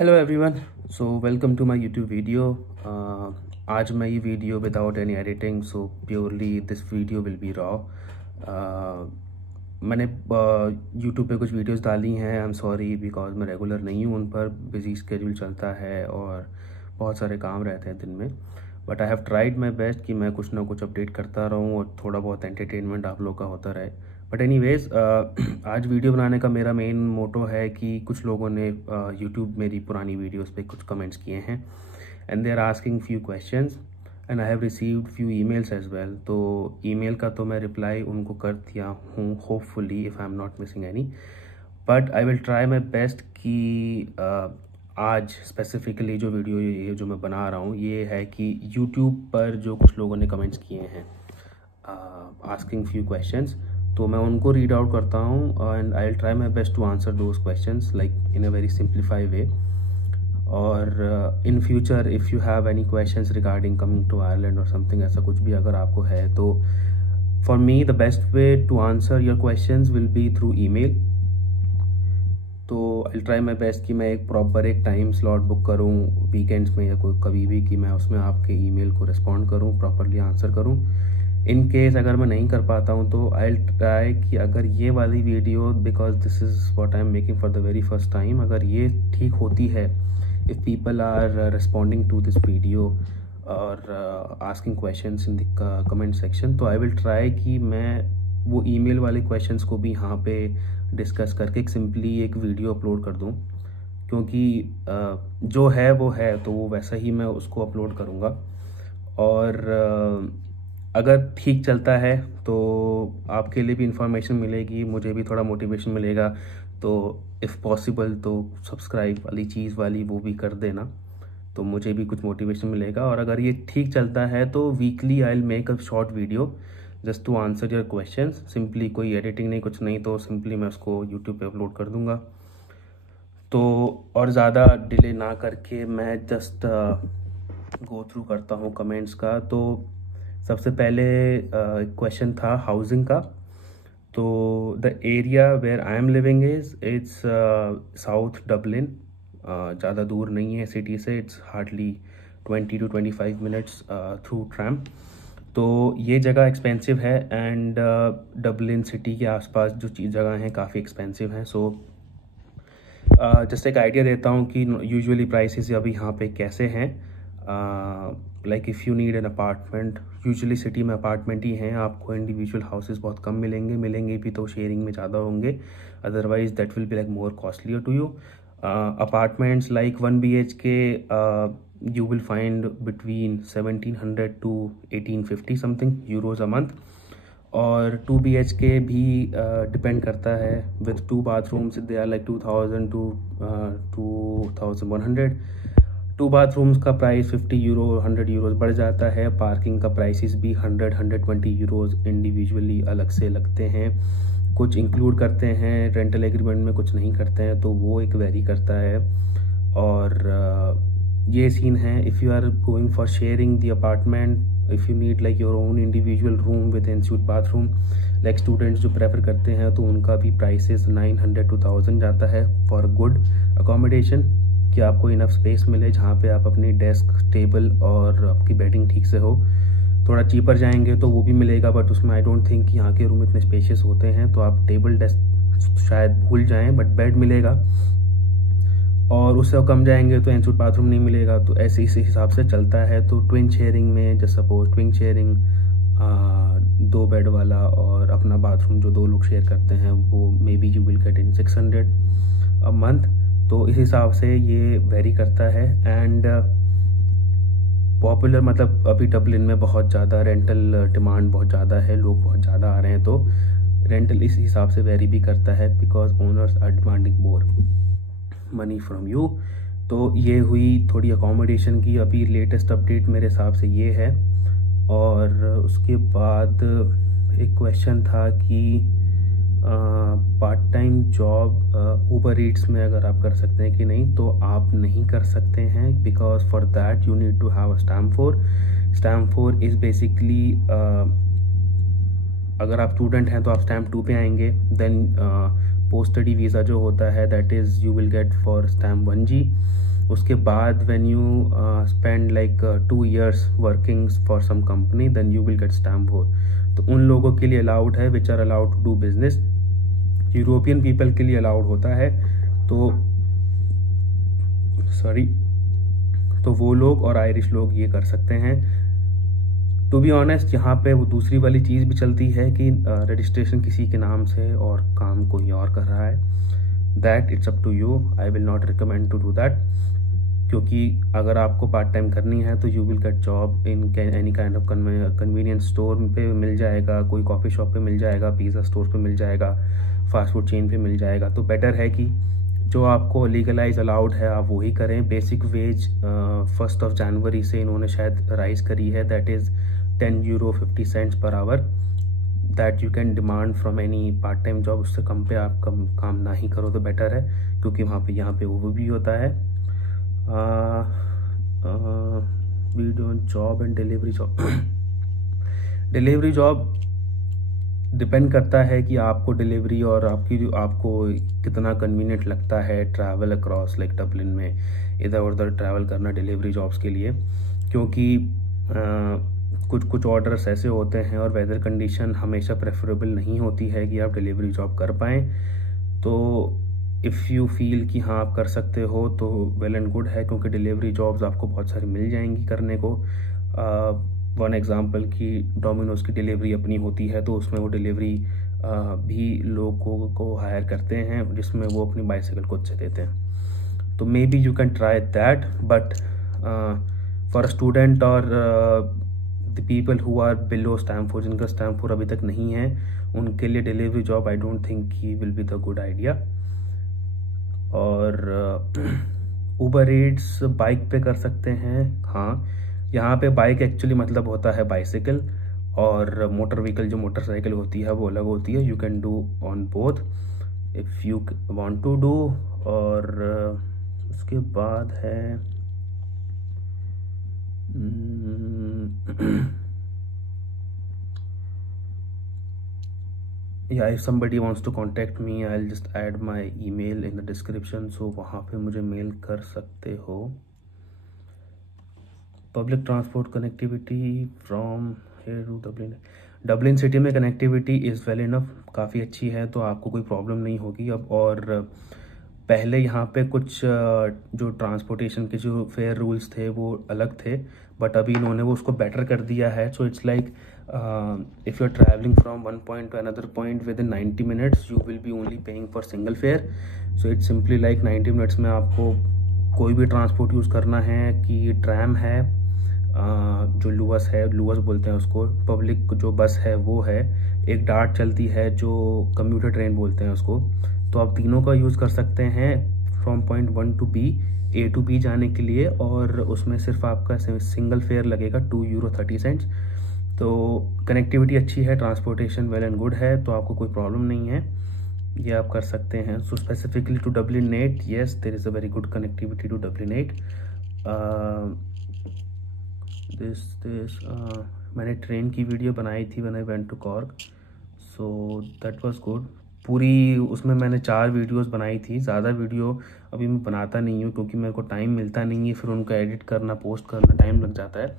Hello everyone, so welcome to my YouTube video. आज मैं ये video without any editing, so purely this video will be raw. मैंने YouTube पे कुछ videos डाली हैं। आई एम सॉरी बिकॉज मैं रेगुलर नहीं हूँ उन पर, बिजी स्केड्यूल चलता है और बहुत सारे काम रहते हैं दिन में। But I have tried my best कि मैं कुछ ना कुछ अपडेट करता रहूँ और थोड़ा बहुत एंटरटेनमेंट आप लोग का होता रहे। बट एनीवेज, आज वीडियो बनाने का मेरा मेन मोटो है कि कुछ लोगों ने यूट्यूब मेरी पुरानी वीडियोस पे कुछ कमेंट्स किए हैं and they are asking few questions and I have received few emails as well. तो ईमेल का तो मैं रिप्लाई उनको कर दिया हूँ, hopefully if I am not missing any. But I will try my best कि आज स्पेसिफिकली जो वीडियो ये जो मैं बना रहा हूँ ये है कि यूट्यूब पर जो कुछ लोगों ने कमेंट्स किए हैं आस्किंग फ्यू क्वेश्चंस, तो मैं उनको रीड आउट करता हूँ and I will try my best to answer those questions like in a very simplify way. और in future if you have any questions regarding coming to Ireland और something, ऐसा कुछ भी अगर आपको है तो for me the best way to answer your questions will be through email. तो I will try my best कि मैं एक प्रॉपर एक टाइम स्लॉट बुक करूँ वीकेंड्स में या कोई कभी भी, कि मैं उसमें आपके ईमेल को रिस्पॉन्ड करूँ, प्रॉपरली आंसर करूँ। इन केस अगर मैं नहीं कर पाता हूँ तो आई विल ट्राई कि अगर ये वाली video, because this is what I am making for the very first time, अगर ये ठीक होती है, if people are responding to this video और asking questions in the comment section, तो आई विल ट्राई कि मैं वो ईमेल वाले क्वेश्चंस को भी यहाँ पे डिस्कस करके एक सिंपली एक वीडियो अपलोड कर दूँ। क्योंकि जो है वो है, तो वो वैसा ही मैं उसको अपलोड करूँगा। और अगर ठीक चलता है तो आपके लिए भी इंफॉर्मेशन मिलेगी, मुझे भी थोड़ा मोटिवेशन मिलेगा। तो इफ़ पॉसिबल तो सब्सक्राइब वाली चीज़ वाली वो भी कर देना, तो मुझे भी कुछ मोटिवेशन मिलेगा। और अगर ये ठीक चलता है तो weekly I will make a short video just to answer your questions. Simply कोई एडिटिंग नहीं, कुछ नहीं, तो सिंपली मैं उसको यूट्यूब पे अपलोड कर दूँगा। तो और ज़्यादा डिले ना करके मैं जस्ट गो थ्रू करता हूँ कमेंट्स का। तो सबसे पहले क्वेश्चन था हाउसिंग का। तो the area where I am living it's South Dublin. ज़्यादा दूर नहीं है सिटी से, it's hardly 20 to 25 minutes through tram. तो ये जगह एक्सपेंसिव है एंड डबलिन सिटी के आसपास जो जगह हैं काफ़ी एक्सपेंसिव हैं। सो जस्ट एक आइडिया देता हूँ कि यूजुअली प्राइसेस अभी यहाँ पे कैसे हैं। Like if you need an apartment, usually city में अपार्टमेंट ही हैं, आपको इंडिविजुअल हाउसेस बहुत कम मिलेंगे भी तो शेयरिंग में ज़्यादा होंगे, otherwise that will be like more costlier to you. Apartments like 1 BHK you will find between 1700 to 1850 something euros a month। और 2 BHK भी डिपेंड करता है, with 2 bathrooms they are like 2000 to 2100। 2 bathrooms का price 50 euro 100 euros बढ़ जाता है। Parking का prices भी 100-120 यूरोज़ इंडिविजुअली अलग से लगते हैं। कुछ इंक्लूड करते हैं रेंटल एग्रीमेंट में, कुछ नहीं करते हैं, तो वो एक वेरी करता है। और ये सीन है। If you are going for sharing the apartment, if you need like your own individual room with ensuite bathroom, like students जो प्रेफर करते हैं, तो उनका भी प्राइसेस 900 to 1000 जाता है फॉर गुड अकोमोडेशन, कि आपको इनफ स्पेस मिले जहाँ पे आप अपनी डेस्क, टेबल और आपकी बेडिंग ठीक से हो। थोड़ा चीपर जाएंगे तो वो भी मिलेगा, बट उसमें आई डोंट थिंक कि यहाँ के रूम इतने स्पेशियस होते हैं, तो आप टेबल डेस्क शायद भूल जाएँ, बट बेड मिलेगा। और उससे कम जाएंगे तो एनसूट बाथरूम नहीं मिलेगा। तो ऐसे इसी हिसाब से चलता है। तो ट्विन शेयरिंग में just suppose twin sharing 2 bed वाला और अपना बाथरूम जो 2 लोग शेयर करते हैं, वो may be you will get in 600 a month. तो इस हिसाब से ये वेरी करता है। एंड पॉपुलर मतलब अभी डबलिन में बहुत ज़्यादा रेंटल डिमांड बहुत ज़्यादा है, लोग बहुत ज़्यादा आ रहे हैं, तो रेंटल इस हिसाब से वेरी भी करता है, because owners are demanding more money from you. तो ये हुई थोड़ी अकोमोडेशन की अभी लेटेस्ट अपडेट मेरे हिसाब से ये है। और उसके बाद एक क्वेश्चन था कि part time job Uber Eats में अगर आप कर सकते हैं कि नहीं, तो आप नहीं कर सकते हैं, because for that you need to have a stamp 4। Stamp 4 is basically, अगर आप स्टूडेंट हैं तो आप स्टैम्प 2 पे आएंगे, देन पोस्ट स्टडी वीज़ा जो होता है that is you will get for stamp 1G। उसके बाद when you spend like 2 years working for some company then you will get stamp 4। तो उन लोगों के लिए अलाउड है which are allowed to do business. European people के लिए अलाउड होता है, तो तो वो लोग और आयरिश लोग ये कर सकते हैं। टू बी ऑनेस्ट यहाँ पे वो दूसरी वाली चीज़ भी चलती है कि रजिस्ट्रेशन किसी के नाम से और काम कोई और कर रहा है, that it's up to you. I will not recommend to do that, क्योंकि अगर आपको पार्ट टाइम करनी है तो you will get job in any kind of convenience store पे मिल जाएगा, कोई कॉफ़ी शॉप पे मिल जाएगा, पिज़्ज़ा स्टोर पे मिल जाएगा, फास्ट फूड चेन पे मिल जाएगा। तो बेटर है कि जो आपको लीगलाइज अलाउड है आप वही करें। बेसिक वेज 1 जनवरी से इन्होंने शायद राइज करी है, that is €10.50 per hour, that you can demand from any part time job. उससे कम पे आप काम ना ही करो तो बेटर है, क्योंकि वहाँ पे यहाँ पे वो भी होता है। Video job and delivery job delivery job depend करता है कि आपको डिलीवरी और आपको कितना कन्वीनियंट लगता है ट्रैवल अक्रॉस लाइक डबलिन में इधर उधर ट्रैवल करना डिलीवरी जॉब्स के लिए, क्योंकि कुछ ऑर्डर्स ऐसे होते हैं और वेदर कंडीशन हमेशा प्रेफरेबल नहीं होती है कि आप डिलीवरी जॉब कर पाएँ। तो इफ़ यू फील कि हाँ आप कर सकते हो तो वेल एंड गुड है, क्योंकि डिलीवरी जॉब्स आपको बहुत सारी मिल जाएंगी करने को। वन एग्जांपल कि डोमिनोज़ की डिलीवरी अपनी होती है, तो उसमें वो डिलीवरी भी लोगों को हायर करते हैं, जिसमें वो अपनी बाइसाइकिल खुद से देते हैं। तो maybe you can try that, but for student और the people who are below stamp 4, जिनका स्टैम्प 4 अभी तक नहीं है, उनके लिए delivery job I don't think he will be the good idea. और उबर ईट्स बाइक पे कर सकते हैं। हाँ, यहाँ पे बाइक एक्चुअली मतलब होता है बाइसाइकिल, और मोटर व्हीकल जो मोटरसाइकिल होती है वो अलग होती है। You can do on both if you want to do. और उसके बाद है या if somebody wants to contact me I'll just add my email in the description, so वहाँ पे मुझे मेल कर सकते हो। Public transport connectivity from here to Dublin city में कनेक्टिविटी इज़ वेल इनफ, काफ़ी अच्छी है, तो आपको कोई प्रॉब्लम नहीं होगी अब। और पहले यहाँ पे कुछ जो ट्रांसपोर्टेशन के जो फेयर रूल्स थे वो अलग थे, बट अभी इन्होंने वो उसको बेटर कर दिया है। So it's like if you are travelling from one point to another point within 90 minutes you will be only paying for single fare. So it's simply like 90 minutes में आपको कोई भी ट्रांसपोर्ट यूज़ करना है, कि tram है, जो लुअस है, लुअस बोलते हैं उसको, पब्लिक जो बस है वो है, एक डार्ट चलती है जो कम्यूटर ट्रेन बोलते हैं उसको। तो आप तीनों का यूज़ कर सकते हैं from point 1 to B, A to B जाने के लिए, और उसमें सिर्फ आपका सिंगल फेयर लगेगा €2.30। तो कनेक्टिविटी अच्छी है, ट्रांसपोर्टेशन वेल एंड गुड है, तो आपको कोई प्रॉब्लम नहीं है, ये आप कर सकते हैं। So specifically to Dublin 8, yes there is a very good connectivity to Dublin 8। मैंने ट्रेन की वीडियो बनाई थी when I went to Cork, so that was good. पूरी उसमें मैंने 4 वीडियोस बनाई थी, ज़्यादा वीडियो अभी मैं बनाता नहीं हूँ क्योंकि मेरे को टाइम मिलता नहीं है, फिर उनका एडिट करना पोस्ट करना टाइम लग जाता है।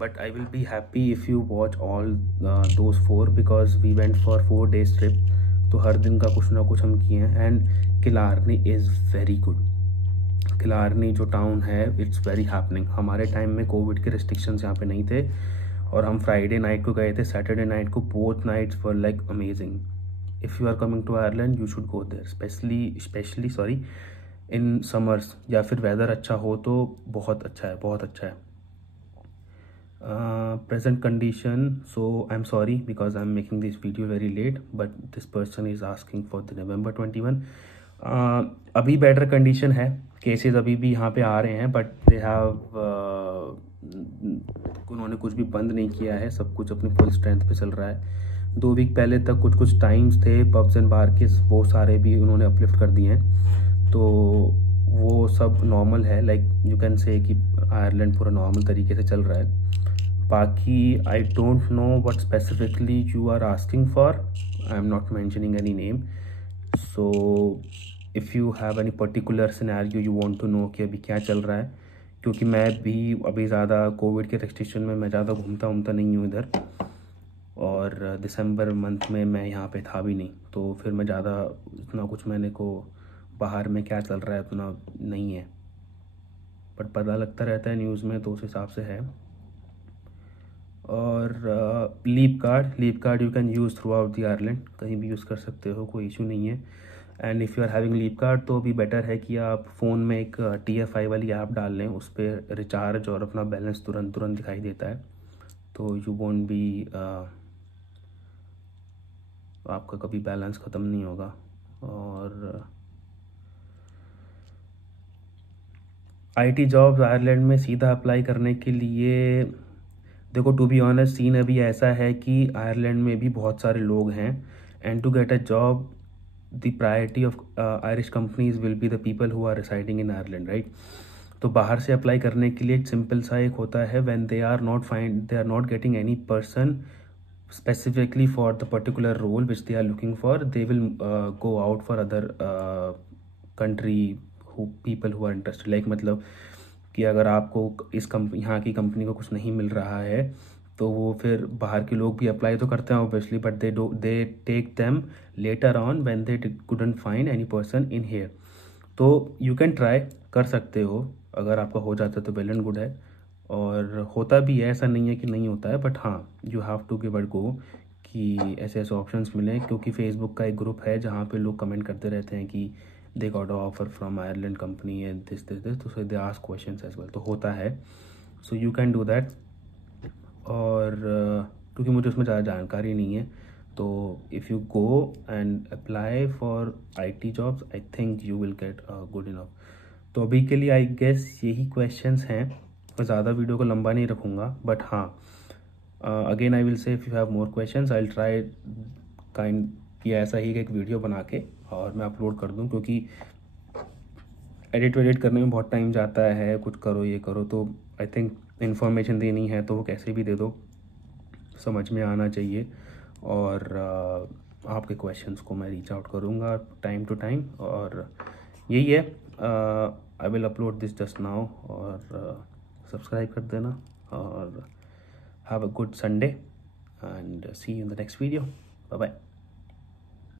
But I will be happy if you watch all those 4 because we went for 4 days trip, तो हर दिन का कुछ ना कुछ हम किए हैं। And Killarney is very good. Killarney जो टाउन है इट्स वेरी हैपनिंग। हमारे टाइम में कोविड के रिस्ट्रिक्शंस यहाँ पे नहीं थे, और हम फ्राइडे नाइट को गए थे, सैटरडे नाइट को, both nights were like amazing. If you are coming to Ireland you should go there, specially in summers, या फिर वेदर अच्छा हो तो बहुत अच्छा है, बहुत अच्छा है। present condition, so I'm sorry because I'm making this video very late, but this person is asking for the November 21। अभी बेटर कंडीशन है, केसेस अभी भी यहाँ पे आ रहे हैं, बट दे हैव उन्होंने कुछ भी बंद नहीं किया है, सब कुछ अपनी फुल स्ट्रेंथ पे चल रहा है। 2 वीक पहले तक कुछ टाइम्स थे पब्स एंड बार के, वो सारे भी उन्होंने अपलिफ्ट कर दिए हैं, तो वो सब नॉर्मल है। लाइक यू कैन से कि आयरलैंड पूरा नॉर्मल तरीके से चल रहा है। बाकी I don't know what specifically you are asking for, I am not mentioning any name. So if you have any particular scenario you want to know कि अभी क्या चल रहा है, क्योंकि मैं भी अभी ज़्यादा कोविड के रेस्ट्रिक्शन में मैं ज़्यादा घूमता नहीं हूँ इधर, और दिसंबर मंथ में मैं यहाँ पे था भी नहीं, तो फिर मैं ज़्यादा इतना कुछ मैंने को बाहर में क्या चल रहा है उतना नहीं है, बट पता लगता रहता है न्यूज़ में, तो उस हिसाब से है। और Leap card you can use throughout the Ireland, कहीं भी यूज़ कर सकते हो, कोई इशू नहीं है। And if you are having Leap card तो अभी बेटर है कि आप फ़ोन में एक TFI वाली ऐप डाल लें, उस पर रिचार्ज और अपना बैलेंस तुरंत दिखाई देता है, तो यू वोंट बी आपका कभी बैलेंस ख़त्म नहीं होगा। और IT जॉब्स आयरलैंड में सीधा अप्लाई करने के लिए, देखो टू बी ऑनेस्ट सीन अभी ऐसा है कि आयरलैंड में भी बहुत सारे लोग हैं, and to get a job the priority of Irish companies will be the people who are residing in Ireland, right. तो बाहर से अप्लाई करने के लिए एक सिंपल सा एक होता है, when they are not getting any person specifically for the particular role which they are looking for, they will go out for other country people who are interested, like मतलब कि अगर आपको इस यहाँ की कंपनी को कुछ नहीं मिल रहा है तो वो फिर बाहर के लोग भी अप्लाई तो करते हैं obviously, but they take them later on when they couldn't find any person in here. So you can try कर सकते हो, अगर आपका हो जाता है तो वेल एंड गुड है, और होता भी है, ऐसा नहीं है कि नहीं होता है, बट हाँ you have to give it go कि ऐसे ऐसे ऑप्शंस मिलें, क्योंकि फेसबुक का एक ग्रुप है जहाँ पे लोग कमेंट करते रहते हैं कि they got a offer from Ireland company and this, तो they ask questions as well, तो होता है, so you can do that. और क्योंकि मुझे उसमें ज़्यादा जानकारी नहीं है, तो if you go and apply for IT jobs I think you will get good enough. तो अभी के लिए आई गेस यही क्वेश्चंस हैं, मैं ज़्यादा वीडियो को लंबा नहीं रखूँगा, बट हाँ again I will say if you have more questions I will try kind कि ऐसा ही एक वीडियो बना के और मैं अपलोड कर दूँ, क्योंकि एडिट करने में बहुत टाइम जाता है, कुछ करो ये करो, तो आई थिंक इन्फॉर्मेशन देनी है तो वो कैसे भी दे दो, समझ में आना चाहिए। और आपके क्वेश्चंस को मैं रीच आउट करूँगा टाइम टू टाइम, और यही है, I will upload this just now, और सब्सक्राइब कर देना, और have a good Sunday and see you in the next video, bye bye.